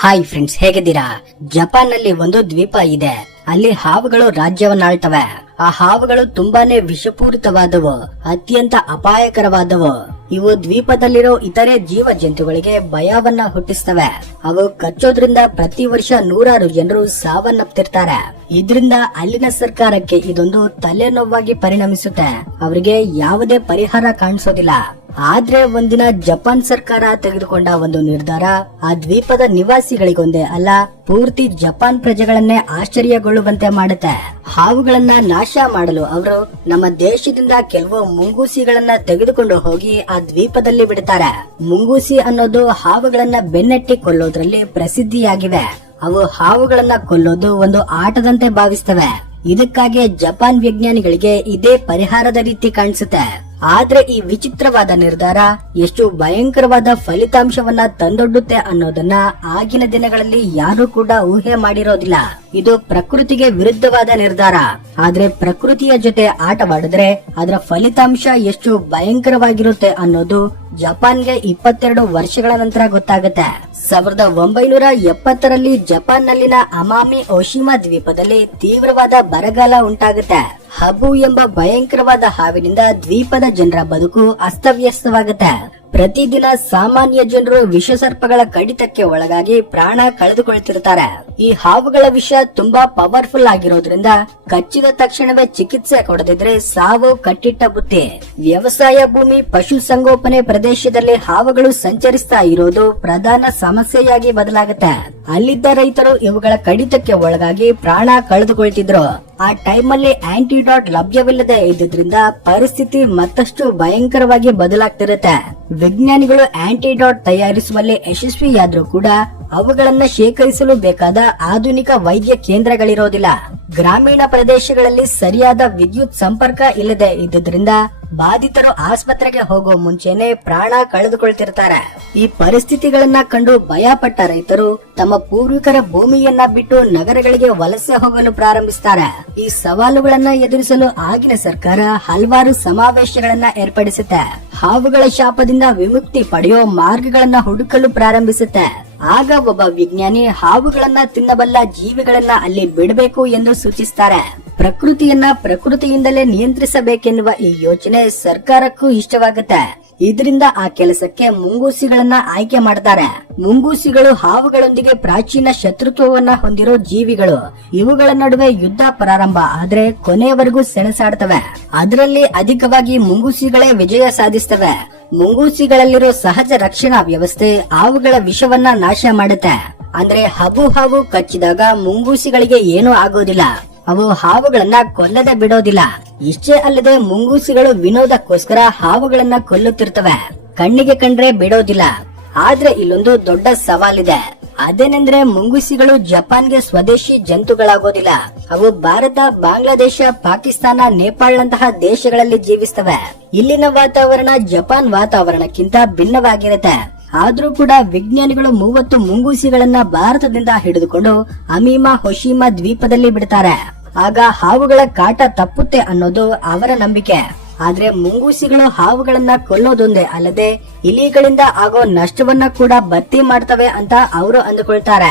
Hi friends, ಹೇಗಿದ್ದೀರಾ? Japan ನಲ್ಲಿ ಒಂದು ದ್ವೀಪ ಇದೆ. ಅಲ್ಲಿ ಹಾವುಗಳು ರಾಜ್ಯವನ್ನಾಳ್ತವೆ. ಆ ಹಾವುಗಳು ತುಂಬಾನೇ ವಿಷಪೂರಿತವಾದವು, ಅತ್ಯಂತ ಅಪಾಯಕರವಾದವು. ಇವು ದ್ವೀಪದಲ್ಲಿರೋ ಇತರೆ ಜೀವ ಜಂತುಗಳಿಗೆ ಭಯವನ್ನ ಹುಟ್ಟಿಸ್ತವೆ. ಅವು ಕಚ್ಚೋದ್ರಿಂದ ಪ್ರತಿ ವರ್ಷ ನೂರಾರು ಜನರು ಸಾವನ್ನಪ್ತಿರ್ತಾರೆ. ಇದರಿಂದ ಅಲ್ಲಿನ ಸರ್ಕಾರಕ್ಕೆ ಇದೊಂದು ತಲೆನೋವಾಗಿ ಪರಿಣಮಿಸುತ್ತೆ. ಅವರಿಗೆ ಯಾವುದೇ ಪರಿಹಾರ ಕಾಣಿಸೋದಿಲ್ಲ. ಆದ್ರೆ ಒಂದಿನ ಜಪಾನ್ ಸರ್ಕಾರ ತೆಗೆದುಕೊಂಡ ಒಂದು ನಿರ್ಧಾರ ಆ ದ್ವೀಪದ ನಿವಾಸಿಗಳಿಗೊಂದೇ ಅಲ್ಲ, ಪೂರ್ತಿ ಜಪಾನ್ ಪ್ರಜೆಗಳನ್ನೇ ಆಶ್ಚರ್ಯಗೊಳ್ಳುವಂತೆ ಮಾಡುತ್ತೆ. ಹಾವುಗಳನ್ನ ನಾಶ ಮಾಡಲು ಅವರು ನಮ್ಮ ದೇಶದಿಂದ ಕೆಲವು ಮುಂಗೂಸಿಗಳನ್ನ ತೆಗೆದುಕೊಂಡು ಹೋಗಿ ಆ ದ್ವೀಪದಲ್ಲಿ ಬಿಡ್ತಾರೆ. ಮುಂಗೂಸಿ ಅನ್ನೋದು ಹಾವುಗಳನ್ನ ಬೆನ್ನಟ್ಟಿ ಕೊಲ್ಲೋದ್ರಲ್ಲಿ ಪ್ರಸಿದ್ಧಿಯಾಗಿವೆ. ಅವು ಹಾವುಗಳನ್ನ ಕೊಲ್ಲೋದು ಒಂದು ಆಟದಂತೆ ಭಾವಿಸ್ತವೆ. ಇದಕ್ಕಾಗಿ ಜಪಾನ್ ವಿಜ್ಞಾನಿಗಳಿಗೆ ಇದೇ ಪರಿಹಾರದ ರೀತಿ ಕಾಣಿಸುತ್ತೆ. ಆದ್ರೆ ಈ ವಿಚಿತ್ರವಾದ ನಿರ್ಧಾರ ಎಷ್ಟು ಭಯಂಕರವಾದ ಫಲಿತಾಂಶವನ್ನ ತಂದೊಡ್ಡುತ್ತೆ ಅನ್ನೋದನ್ನ ಆಗಿನ ದಿನಗಳಲ್ಲಿ ಯಾರು ಕೂಡ ಊಹೆ ಮಾಡಿರೋದಿಲ್ಲ. ಇದು ಪ್ರಕೃತಿಗೆ ವಿರುದ್ಧವಾದ ನಿರ್ಧಾರ. ಆದ್ರೆ ಪ್ರಕೃತಿಯ ಜೊತೆ ಆಟವಾಡಿದ್ರೆ ಅದರ ಫಲಿತಾಂಶ ಎಷ್ಟು ಭಯಂಕರವಾಗಿರುತ್ತೆ ಅನ್ನೋದು ಜಪಾನ್ಗೆ 22 ವರ್ಷಗಳ ನಂತರ ಗೊತ್ತಾಗುತ್ತೆ. 1970ರಲ್ಲಿ ಜಪಾನ್ ನಲ್ಲಿನ ಅಮಾಮಿ ಓಶಿಮಾ ದ್ವೀಪದಲ್ಲಿ ತೀವ್ರವಾದ ಬರಗಾಲ ಉಂಟಾಗುತ್ತೆ. ಹಬು ಎಂಬ ಭಯಂಕರವಾದ ಹಾವಿನಿಂದ ದ್ವೀಪದ ಜನರ ಬದುಕು ಅಸ್ತವ್ಯಸ್ತವಾಗುತ್ತೆ. ಪ್ರತಿದಿನ ಸಾಮಾನ್ಯ ಜನರು ವಿಷಸರ್ಪಗಳ ಕಡಿತಕ್ಕೆ ಒಳಗಾಗಿ ಪ್ರಾಣ ಕಳೆದುಕೊಳ್ತಿರ್ತಾರೆ. ಈ ಹಾವುಗಳ ವಿಷ ತುಂಬಾ ಪವರ್ಫುಲ್ ಆಗಿರೋದ್ರಿಂದ ಕಚ್ಚಿದ ತಕ್ಷಣವೇ ಚಿಕಿತ್ಸೆ ಕೊಡದಿದ್ರೆ ಸಾವು ಕಟ್ಟಿಟ್ಟ ಬುತ್ತಿ. ವ್ಯವಸಾಯ ಭೂಮಿ, ಪಶು ಸಂಗೋಪನೆ ಪ್ರದೇಶದಲ್ಲಿ ಹಾವುಗಳು ಸಂಚರಿಸ್ತಾ ಇರೋದು ಪ್ರಧಾನ ಸಮಸ್ಯೆಯಾಗಿ ಬದಲಾಗುತ್ತೆ. ಅಲ್ಲಿದ್ದ ರೈತರು ಇವುಗಳ ಕಡಿತಕ್ಕೆ ಒಳಗಾಗಿ ಪ್ರಾಣ ಕಳೆದುಕೊಳ್ತಿದ್ರು. ಆ ಟೈಮಲ್ಲಿ ಆಂಟಿಡಾಟ್ ಲಭ್ಯವಿಲ್ಲದೆ ಇದ್ದಿದ್ರಿಂದ ಪರಿಸ್ಥಿತಿ ಮತ್ತಷ್ಟು ಭಯಂಕರವಾಗಿ ಬದಲಾಗ್ತಿರುತ್ತೆ. ವಿಜ್ಞಾನಿಗಳು ಆಂಟಿಡಾಟ್ ತಯಾರಿಸುವಲ್ಲಿ ಯಶಸ್ವಿಯಾದ್ರೂ ಕೂಡ ಅವುಗಳನ್ನ ಶೇಖರಿಸಲು ಬೇಕಾದ ಆಧುನಿಕ ವೈದ್ಯ ಕೇಂದ್ರಗಳಿರೋದಿಲ್ಲ. ಗ್ರಾಮೀಣ ಪ್ರದೇಶಗಳಲ್ಲಿ ಸರಿಯಾದ ವಿದ್ಯುತ್ ಸಂಪರ್ಕ ಇಲ್ಲದೆ ಇದ್ದುದರಿಂದ ಬಾಧಿತರು ಆಸ್ಪತ್ರೆಗೆ ಹೋಗೋ ಮುಂಚೆನೆ ಪ್ರಾಣ ಕಳೆದುಕೊಳ್ತಿರ್ತಾರೆ. ಈ ಪರಿಸ್ಥಿತಿಗಳನ್ನ ಕಂಡು ಭಯಪಟ್ಟ ರೈತರು ತಮ್ಮ ಪೂರ್ವಿಕರ ಭೂಮಿಯನ್ನ ಬಿಟ್ಟು ನಗರಗಳಿಗೆ ವಲಸೆ ಹೋಗಲು ಪ್ರಾರಂಭಿಸ್ತಾರೆ. ಈ ಸವಾಲುಗಳನ್ನ ಎದುರಿಸಲು ಆಗಿನ ಸರ್ಕಾರ ಹಲವಾರು ಸಮಾವೇಶಗಳನ್ನ ಏರ್ಪಡಿಸುತ್ತೆ. ಹಾವುಗಳ ಶಾಪದಿಂದ ವಿಮುಕ್ತಿ ಪಡೆಯೋ ಮಾರ್ಗಗಳನ್ನ ಹುಡುಕಲು ಪ್ರಾರಂಭಿಸುತ್ತೆ. ಆಗ ಒಬ್ಬ ವಿಜ್ಞಾನಿ ಹಾವುಗಳನ್ನ ತಿನ್ನಬಲ್ಲ ಜೀವಿಗಳನ್ನ ಅಲ್ಲಿ ಬಿಡಬೇಕು ಎಂದು ಸೂಚಿಸ್ತಾರೆ. ಪ್ರಕೃತಿಯನ್ನ ಪ್ರಕೃತಿಯಿಂದಲೇ ನಿಯಂತ್ರಿಸಬೇಕೆನ್ನುವ ಈ ಯೋಚನೆ ಸರ್ಕಾರಕ್ಕೂ ಇಷ್ಟವಾಗುತ್ತೆ. ಇದರಿಂದ ಆ ಕೆಲಸಕ್ಕೆ ಮುಂಗೂಸಿಗಳನ್ನ ಆಯ್ಕೆ ಮಾಡ್ತಾರೆ. ಮುಂಗೂಸಿಗಳು ಹಾವುಗಳೊಂದಿಗೆ ಪ್ರಾಚೀನ ಶತ್ರುತ್ವವನ್ನ ಹೊಂದಿರೋ ಜೀವಿಗಳು. ಇವುಗಳ ನಡುವೆ ಯುದ್ಧ ಪ್ರಾರಂಭ ಆದ್ರೆ ಕೊನೆಯವರೆಗೂ ಸೆಣಸಾಡ್ತವೆ. ಅದರಲ್ಲಿ ಅಧಿಕವಾಗಿ ಮುಂಗೂಸಿಗಳೇ ವಿಜಯ ಸಾಧಿಸ್ತವೆ. ಮುಂಗೂಸಿಗಳಲ್ಲಿರೋ ಸಹಜ ರಕ್ಷಣಾ ವ್ಯವಸ್ಥೆ ಹಾವುಗಳ ವಿಷವನ್ನ ನಾಶ ಮಾಡುತ್ತೆ. ಅಂದ್ರೆ ಹಬು ಹಾವು ಕಚ್ಚಿದಾಗ ಮುಂಗೂಸಿಗಳಿಗೆ ಏನೂ ಆಗೋದಿಲ್ಲ. ಅವು ಹಾವುಗಳನ್ನ ಕೊಲ್ಲದೆ ಬಿಡೋದಿಲ್ಲ. ಇಷ್ಟೇ ಅಲ್ಲದೆ ಮುಂಗೂಸಿಗಳು ವಿನೋದಕ್ಕೋಸ್ಕರ ಹಾವುಗಳನ್ನ ಕೊಲ್ಲುತ್ತಿರ್ತವೆ. ಕಣ್ಣಿಗೆ ಕಂಡ್ರೆ ಬಿಡೋದಿಲ್ಲ. ಆದ್ರೆ ಇಲ್ಲೊಂದು ದೊಡ್ಡ ಸವಾಲಿದೆ. ಅದೇನೆಂದ್ರೆ ಮುಂಗೂಸಿಗಳು ಜಪಾನ್ಗೆ ಸ್ವದೇಶಿ ಜಂತುಗಳಾಗೋದಿಲ್ಲ. ಅವು ಭಾರತ, ಬಾಂಗ್ಲಾದೇಶ, ಪಾಕಿಸ್ತಾನ, ನೇಪಾಳಂತಹ ದೇಶಗಳಲ್ಲಿ ಜೀವಿಸ್ತವೆ. ಇಲ್ಲಿನ ವಾತಾವರಣ ಜಪಾನ್ ವಾತಾವರಣಕ್ಕಿಂತ ಭಿನ್ನವಾಗಿರುತ್ತೆ. ಆದ್ರೂ ಕೂಡ ವಿಜ್ಞಾನಿಗಳು 30 ಮುಂಗೂಸಿಗಳನ್ನ ಭಾರತದಿಂದ ಹಿಡಿದುಕೊಂಡು ಅಮೀಮಾ ಹೊಶಿಮಾ ದ್ವೀಪದಲ್ಲಿ ಬಿಡ್ತಾರೆ. ಆಗ ಹಾವುಗಳ ಕಾಟ ತಪ್ಪುತ್ತೆ ಅನ್ನೋದು ಅವರ ನಂಬಿಕೆ. ಆದ್ರೆ ಮುಂಗೂಸಿಗಳು ಹಾವುಗಳನ್ನ ಕೊಲ್ಲೋದೊಂದೇ ಅಲ್ಲದೆ ಇಲಿಗಳಿಂದ ಆಗೋ ನಷ್ಟವನ್ನ ಕೂಡ ಭರ್ತಿ ಮಾಡ್ತವೆ ಅಂತ ಅವರು ಅಂದುಕೊಳ್ತಾರೆ.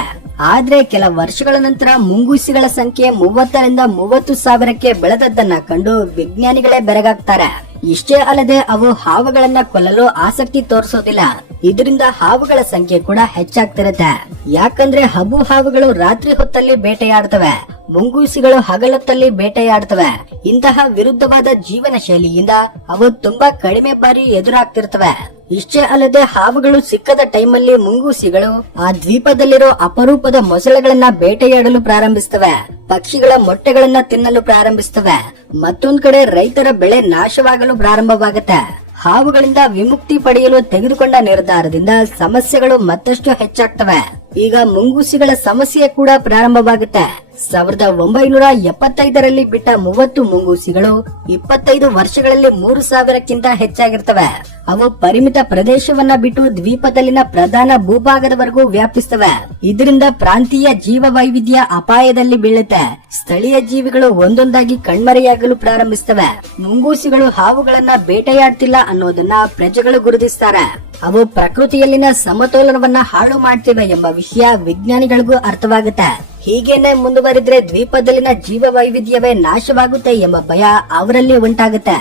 ಆದ್ರೆ ಕೆಲ ವರ್ಷಗಳ ನಂತರ ಮುಂಗೂಸಿಗಳ ಸಂಖ್ಯೆ 30ರಿಂದ 30,000ಕ್ಕೆ ಬೆಳೆದದ್ದನ್ನ ಕಂಡು ವಿಜ್ಞಾನಿಗಳೇ ಬೆರಗಾಗ್ತಾರೆ. ಇಷ್ಟೇ ಅಲ್ಲದೆ ಅವು ಹಾವುಗಳನ್ನ ಕೊಲ್ಲಲು ಆಸಕ್ತಿ ತೋರಿಸೋದಿಲ್ಲ. ಇದರಿಂದ ಹಾವುಗಳ ಸಂಖ್ಯೆ ಕೂಡ ಹೆಚ್ಚಾಗ್ತಿರುತ್ತೆ. ಯಾಕಂದ್ರೆ ಹಬು ಹಾವುಗಳು ರಾತ್ರಿ ಹೊತ್ತಲ್ಲಿ ಬೇಟೆಯಾಡ್ತವೆ, ಮುಂಗೂಸಿಗಳು ಹಗಲೊತ್ತಲ್ಲಿ ಬೇಟೆಯಾಡ್ತವೆ. ಇಂತಹ ವಿರುದ್ಧವಾದ ಜೀವನ ಶೈಲಿಯಿಂದ ಅವು ತುಂಬಾ ಕಡಿಮೆ ಬಾರಿ ಎದುರಾಗ್ತಿರ್ತವೆ. ಇಷ್ಟೇ ಅಲ್ಲದೆ ಹಾವುಗಳು ಸಿಕ್ಕದ ಟೈಮಲ್ಲಿ ಮುಂಗೂಸಿಗಳು ಆ ದ್ವೀಪದಲ್ಲಿರೋ ಅಪರೂಪದ ಮೊಸಳೆಗಳನ್ನ ಬೇಟೆಯಾಡಲು ಪ್ರಾರಂಭಿಸ್ತವೆ. ಪಕ್ಷಿಗಳ ಮೊಟ್ಟೆಗಳನ್ನ ತಿನ್ನಲು ಪ್ರಾರಂಭಿಸ್ತವೆ. ಮತ್ತೊಂದ್ ಕಡೆ ರೈತರ ಬೆಳೆ ನಾಶವಾಗಲು ಪ್ರಾರಂಭವಾಗುತ್ತೆ. ಹಾವುಗಳಿಂದ ವಿಮುಕ್ತಿ ಪಡೆಯಲು ತೆಗೆದುಕೊಂಡ ನಿರ್ಧಾರದಿಂದ ಸಮಸ್ಯೆಗಳು ಮತ್ತಷ್ಟು ಹೆಚ್ಚಾಗ್ತವೆ. ಈಗ ಮುಂಗೂಸಿಗಳ ಸಮಸ್ಯೆ ಕೂಡ ಪ್ರಾರಂಭವಾಗುತ್ತೆ. 1975ರಲ್ಲಿ ಬಿಟ್ಟ 30 ಮುಂಗೂಸಿಗಳು 25 ವರ್ಷಗಳಲ್ಲಿ 3000ಕ್ಕಿಂತ ಹೆಚ್ಚಾಗಿರ್ತವೆ. ಅವು ಪರಿಮಿತ ಪ್ರದೇಶವನ್ನ ಬಿಟ್ಟು ದ್ವೀಪದಲ್ಲಿನ ಪ್ರಧಾನ ಭೂಭಾಗದವರೆಗೂ ವ್ಯಾಪಿಸ್ತವೆ. ಇದರಿಂದ ಪ್ರಾಂತೀಯ ಜೀವ ವೈವಿಧ್ಯ ಅಪಾಯದಲ್ಲಿ ಬೀಳುತ್ತೆ. ಸ್ಥಳೀಯ ಜೀವಿಗಳು ಒಂದೊಂದಾಗಿ ಕಣ್ಮರೆಯಾಗಲು ಪ್ರಾರಂಭಿಸ್ತವೆ. ಮುಂಗೂಸಿಗಳು ಹಾವುಗಳನ್ನ ಬೇಟೆಯಾಡ್ತಿಲ್ಲ ಅನ್ನೋದನ್ನ ಪ್ರಜೆಗಳು ಗುರುತಿಸ್ತಾರೆ. ಅವು ಪ್ರಕೃತಿಯಲ್ಲಿನ ಸಮತೋಲನವನ್ನ ಹಾಳು ಮಾಡ್ತಿವೆ ಎಂಬ ವಿಷಯ ವಿಜ್ಞಾನಿಗಳಿಗೂ ಅರ್ಥವಾಗುತ್ತೆ. ಹೀಗೇನೆ ಮುಂದುವರಿದ್ರೆ ದ್ವೀಪದಲ್ಲಿನ ಜೀವ ವೈವಿಧ್ಯವೇ ನಾಶವಾಗುತ್ತೆ ಎಂಬ ಭಯ ಅವರಲ್ಲಿ ಉಂಟಾಗುತ್ತೆ.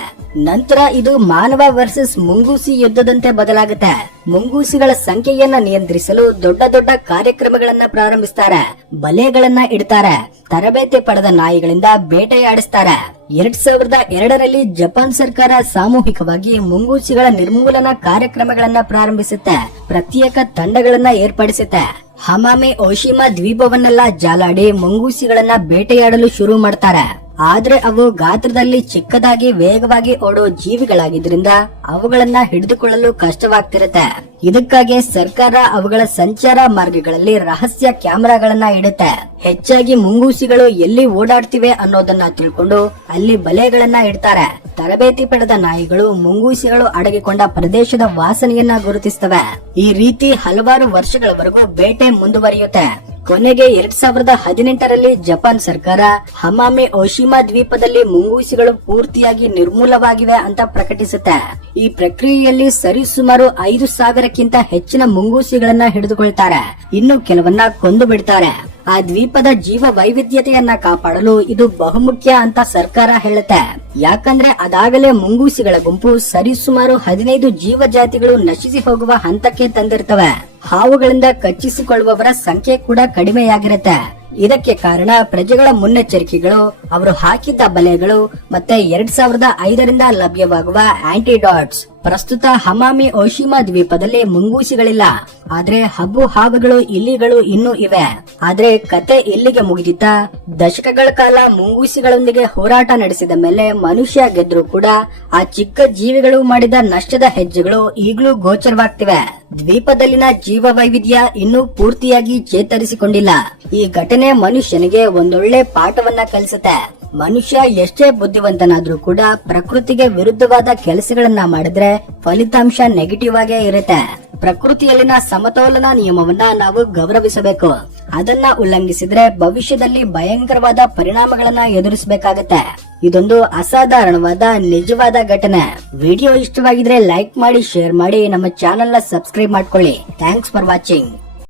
ನಂತರ ಇದು ಮಾನವ ವರ್ಸಸ್ ಮುಂಗೂಸಿ ಯುದ್ಧದಂತೆ ಬದಲಾಗುತ್ತೆ. ಮುಂಗೂಸಿಗಳ ಸಂಖ್ಯೆಯನ್ನ ನಿಯಂತ್ರಿಸಲು ದೊಡ್ಡ ದೊಡ್ಡ ಕಾರ್ಯಕ್ರಮಗಳನ್ನ ಪ್ರಾರಂಭಿಸ್ತಾರೆ. ಬಲೆಗಳನ್ನ ಇಡ್ತಾರೆ. ತರಬೇತಿ ಪಡೆದ ನಾಯಿಗಳಿಂದ ಬೇಟೆಯಾಡಿಸ್ತಾರೆ. 2002ರಲ್ಲಿ ಜಪಾನ್ ಸರ್ಕಾರ ಸಾಮೂಹಿಕವಾಗಿ ಮುಂಗೂಸಿಗಳ ನಿರ್ಮೂಲನಾ ಕಾರ್ಯಕ್ರಮಗಳನ್ನ ಪ್ರಾರಂಭಿಸುತ್ತೆ. ಪ್ರತ್ಯೇಕ ತಂಡಗಳನ್ನ ಏರ್ಪಡಿಸುತ್ತೆ. ಹಮಾಮಿ ಓಶಿಮಾ ದ್ವೀಪವನ್ನೆಲ್ಲ ಜಾಲಾಡಿ ಮುಂಗೂಸಿಗಳನ್ನ ಬೇಟೆಯಾಡಲು ಶುರು ಮಾಡ್ತಾರೆ. ಆದ್ರೆ ಅವು ಗಾತ್ರದಲ್ಲಿ ಚಿಕ್ಕದಾಗಿ ವೇಗವಾಗಿ ಓಡೋ ಜೀವಿಗಳಾಗಿದ್ರಿಂದ ಅವುಗಳನ್ನ ಹಿಡಿದುಕೊಳ್ಳಲು ಕಷ್ಟವಾಗ್ತಿರುತ್ತೆ. ಇದಕ್ಕಾಗಿ ಸರ್ಕಾರ ಅವುಗಳ ಸಂಚಾರ ಮಾರ್ಗಗಳಲ್ಲಿ ರಹಸ್ಯ ಕ್ಯಾಮೆರಾಗಳನ್ನ ಇಡುತ್ತೆ. ಹೆಚ್ಚಾಗಿ ಮುಂಗೂಸಿಗಳು ಎಲ್ಲಿ ಓಡಾಡ್ತಿವೆ ಅನ್ನೋದನ್ನ ತಿಳ್ಕೊಂಡು ಅಲ್ಲಿ ಬಲೆಗಳನ್ನ ಇಡ್ತಾರೆ. ತರಬೇತಿ ಪಡೆದ ನಾಯಿಗಳು ಮುಂಗೂಸಿಗಳು ಅಡಗಿಕೊಂಡ ಪ್ರದೇಶದ ವಾಸನೆಯನ್ನ ಗುರುತಿಸ್ತವೆ. ಈ ರೀತಿ ಹಲವಾರು ವರ್ಷಗಳವರೆಗೂ ಬೇಟೆ ಮುಂದುವರಿಯುತ್ತೆ. ಕೊನೆಗೆ 2018ರಲ್ಲಿ ಜಪಾನ್ ಸರ್ಕಾರ ಹಮಾಮಿ ಓಶಿಮಾ ದ್ವೀಪದಲ್ಲಿ ಮುಂಗೂಸಿಗಳು ಪೂರ್ತಿಯಾಗಿ ನಿರ್ಮೂಲವಾಗಿವೆ ಅಂತ ಪ್ರಕಟಿಸುತ್ತೆ. ಈ ಪ್ರಕ್ರಿಯೆಯಲ್ಲಿ ಸರಿಸುಮಾರು 5000ಕ್ಕಿಂತ ಹೆಚ್ಚಿನ ಮುಂಗೂಸಿಗಳನ್ನ ಹಿಡಿದುಕೊಳ್ತಾರೆ. ಇನ್ನು ಕೆಲವನ್ನ ಕೊಂದು ಬಿಡ್ತಾರೆ. ಆ ದ್ವೀಪದ ಜೀವ ವೈವಿಧ್ಯತೆಯನ್ನ ಕಾಪಾಡಲು ಇದು ಬಹುಮುಖ್ಯ ಅಂತ ಸರ್ಕಾರ ಹೇಳುತ್ತೆ. ಯಾಕಂದ್ರೆ ಅದಾಗಲೇ ಮುಂಗೂಸಿಗಳ ಗುಂಪು ಸರಿಸುಮಾರು 15 ಜೀವ ಜಾತಿಗಳು ನಶಿಸಿ ಹೋಗುವ ಹಂತಕ್ಕೆ ತಂದಿರ್ತವೆ. ಹಾವುಗಳಿಂದ ಕಚ್ಚಿಸಿಕೊಳ್ಳುವವರ ಸಂಖ್ಯೆ ಕೂಡ ಕಡಿಮೆಯಾಗಿರುತ್ತೆ. ಇದಕ್ಕೆ ಕಾರಣ ಪ್ರಜೆಗಳ ಮುನ್ನೆಚ್ಚರಿಕೆಗಳು, ಅವರು ಹಾಕಿದ್ದ ಬಲೆಗಳು ಮತ್ತೆ 2005ರಿಂದ ಲಭ್ಯವಾಗುವ ಆಂಟಿಡಾಟ್ಸ್. ಪ್ರಸ್ತುತ ಹಮಾಮಿ ಓಶಿಮಾ ದ್ವೀಪದಲ್ಲಿ ಮುಂಗೂಸಿಗಳಿಲ್ಲ. ಆದ್ರೆ ಹಬ್ಬು ಹಾವುಗಳು, ಇಲಿಗಳು ಇನ್ನೂ ಇವೆ. ಆದ್ರೆ ಕತೆ ಇಲ್ಲಿಗೆ ಮುಗಿದಿತ್ತ? ದಶಕಗಳ ಕಾಲ ಮುಂಗೂಸಿಗಳೊಂದಿಗೆ ಹೋರಾಟ ನಡೆಸಿದ ಮೇಲೆ ಮನುಷ್ಯ ಗೆದ್ರೂ ಕೂಡ ಆ ಚಿಕ್ಕ ಜೀವಿಗಳು ಮಾಡಿದ ನಷ್ಟದ ಹೆಜ್ಜೆಗಳು ಈಗಲೂ ಗೋಚರವಾಗ್ತಿವೆ. ದ್ವೀಪದಲ್ಲಿನ ಜೀವ ವೈವಿಧ್ಯ ಇನ್ನೂ ಪೂರ್ತಿಯಾಗಿ ಚೇತರಿಸಿಕೊಂಡಿಲ್ಲ. ಈ ಘಟನೆ ಮನುಷ್ಯನಿಗೆ ಒಂದೊಳ್ಳೆ ಪಾಠವನ್ನ ಕಲಿಸುತ್ತೆ. ಮನುಷ್ಯ ಎಷ್ಟೇ ಬುದ್ಧಿವಂತನಾದ್ರೂ ಕೂಡ ಪ್ರಕೃತಿಗೆ ವಿರುದ್ಧವಾದ ಕೆಲಸಗಳನ್ನ ಮಾಡಿದ್ರೆ ಫಲಿತಾಂಶ ನೆಗೆಟಿವ್ ಆಗೇ ಇರುತ್ತೆ. ಪ್ರಕೃತಿಯಲ್ಲಿನ ಸಮತೋಲನ ನಿಯಮವನ್ನ ನಾವು ಗೌರವಿಸಬೇಕು. ಅದನ್ನ ಉಲ್ಲಂಘಿಸಿದ್ರೆ ಭವಿಷ್ಯದಲ್ಲಿ ಭಯಂಕರವಾದ ಪರಿಣಾಮಗಳನ್ನ ಎದುರಿಸಬೇಕಾಗತ್ತೆ. ಇದೊಂದು ಅಸಾಧಾರಣವಾದ ನಿಜವಾದ ಘಟನೆ. ವಿಡಿಯೋ ಇಷ್ಟವಾಗಿದ್ರೆ ಲೈಕ್ ಮಾಡಿ, ಶೇರ್ ಮಾಡಿ, ನಮ್ಮ ಚಾನೆಲ್ ನ ಸಬ್ಸ್ಕ್ರೈಬ್ ಮಾಡ್ಕೊಳ್ಳಿ. Thanks for watching.